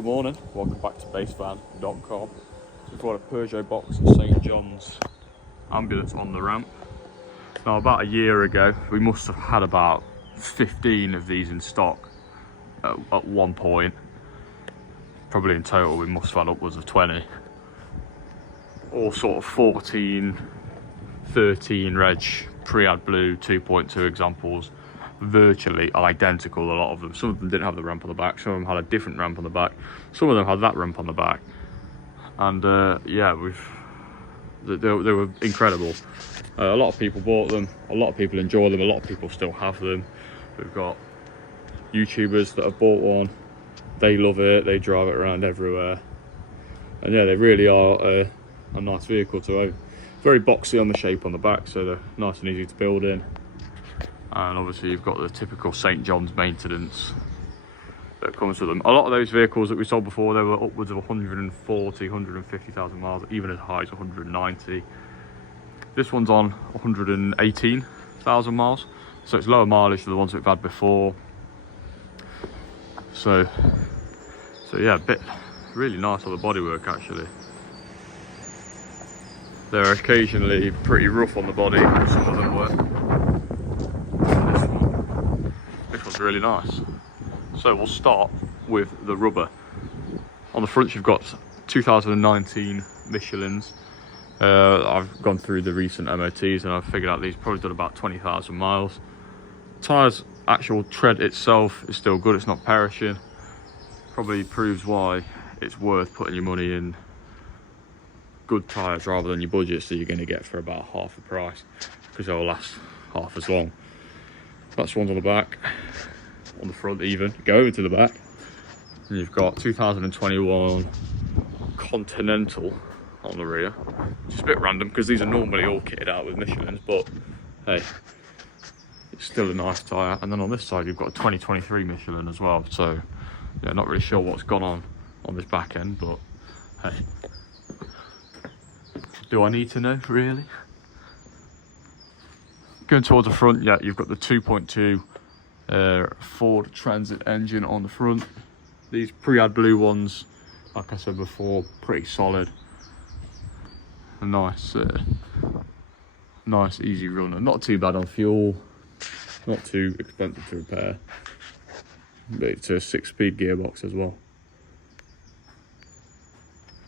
Good morning, welcome back to basevan.com. So we've got a Peugeot Boxer St John's ambulance on the ramp. Now about a year ago we must have had about 15 of these in stock at one point. Probably in total we must have had upwards of 20. All sort of 14, 13 reg pre-ad blue 2.2 examples. Virtually identical, a lot of them. Some of them didn't have the ramp on the back, some of them had a different ramp on the back, some of them had that ramp on the back, and yeah, they were incredible. A lot of people bought them, a lot of people enjoy them, a lot of people still have them. We've got YouTubers that have bought one, they love it, they drive it around everywhere, and yeah, they really are a nice vehicle to own. Very boxy on the shape on the back, so they're nice and easy to build in. And obviously you've got the typical St John's maintenance that comes with them. A lot of those vehicles that we sold before, they were upwards of 140, 150,000 miles, even as high as 190. This one's on 118,000 miles, so it's lower mileage than the ones we've had before. So yeah, really nice on the bodywork actually. They're occasionally pretty rough on the body, some of them were. This one's really nice. So we'll start with the rubber. On the front you've got 2019 Michelins. I've gone through the recent MOTs and I've figured out these probably done about 20,000 miles. Tyres, actual tread itself is still good, it's not perishing. Probably proves why it's worth putting your money in good tyres rather than your budget, so you're going to get for about half the price, because they'll last half as long. That's one's on the back, on the front even. Go over to the back and you've got 2021 Continental on the rear. Just a bit random because these are normally all kitted out with Michelins, but hey, it's still a nice tyre. And then on this side you've got a 2023 Michelin as well, so yeah, not really sure what's gone on this back end, but hey, do I need to know really? Going towards the front, yeah, you've got the 2.2 Ford Transit engine on the front. These pre-ad blue ones, like I said before, pretty solid. A nice easy runner. Not too bad on fuel, not too expensive to repair. But it's a 6-speed gearbox as well.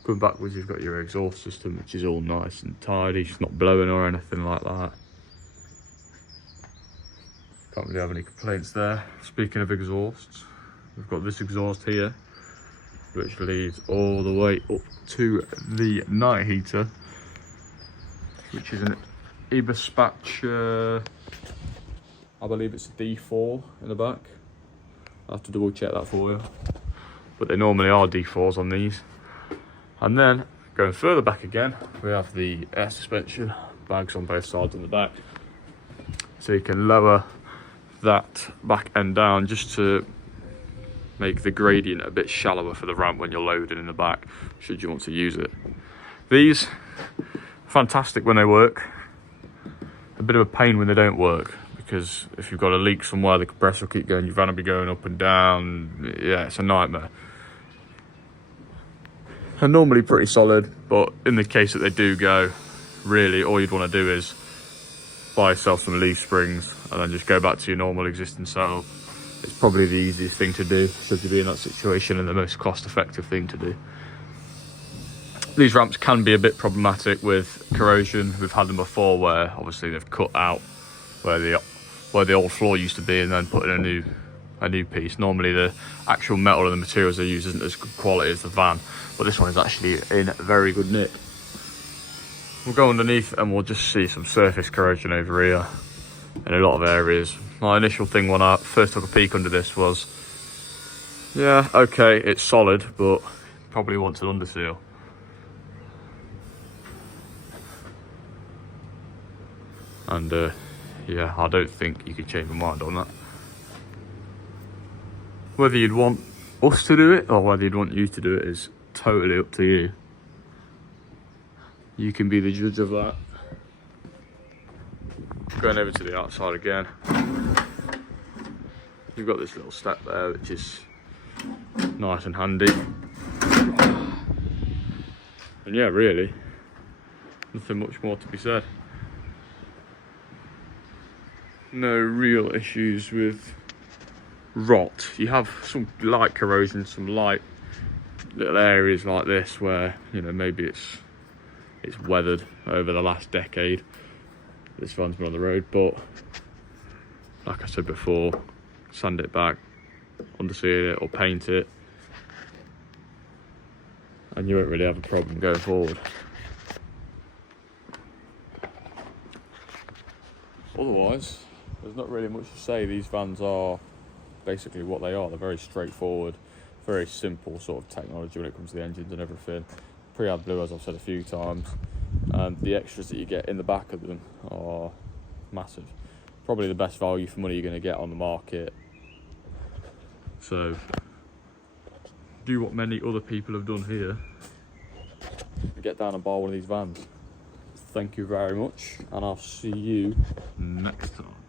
Going backwards, you've got your exhaust system, which is all nice and tidy. It's not blowing or anything like that. Can't really have any complaints there. Speaking of exhausts, we've got this exhaust here, which leads all the way up to the night heater, which is an Eberspach, I believe it's a D4 in the back. I'll have to double check that for you. But they normally are D4s on these. And then, going further back again, we have the air suspension, bags on both sides on the back. So you can lower that back end down just to make the gradient a bit shallower for the ramp when you're loading in the back, should you want to use it. These, fantastic when they work. A bit of a pain when they don't work, because if you've got a leak somewhere, the compressor will keep going, your van will be going up and down. Yeah, it's a nightmare. They're normally pretty solid, but in the case that they do go, really all you'd want to do is buy yourself some leaf springs and then just go back to your normal existing setup. It's probably the easiest thing to do should you be in that situation, and the most cost-effective thing to do. These ramps can be a bit problematic with corrosion. We've had them before where obviously they've cut out where the old floor used to be and then put in a new piece. Normally the actual metal and the materials they use isn't as good quality as the van, but this one is actually in very good nick. We'll go underneath and we'll just see some surface corrosion over here in a lot of areas. My initial thing when I first took a peek under this was, yeah, okay, it's solid, but probably wants an underseal. And yeah, I don't think you could change my mind on that. Whether you'd want us to do it or whether you'd want you to do it is totally up to you. You can be the judge of that. Going over to the outside again, you've got this little step there which is nice and handy. And yeah, really, nothing much more to be said. No real issues with rot. You have some light corrosion, some light little areas like this where, you know, maybe it's weathered over the last decade. This van's been on the road, but like I said before, sand it back, underseal it or paint it, and you won't really have a problem going forward. Otherwise, there's not really much to say. These vans are basically what they are. They're very straightforward, very simple sort of technology when it comes to the engines and everything. Pre-ad blue, as I've said a few times, and the extras that you get in the back of them are massive. Probably the best value for money you're going to get on the market. So do what many other people have done here and get down and buy one of these vans. Thank you very much, and I'll see you next time.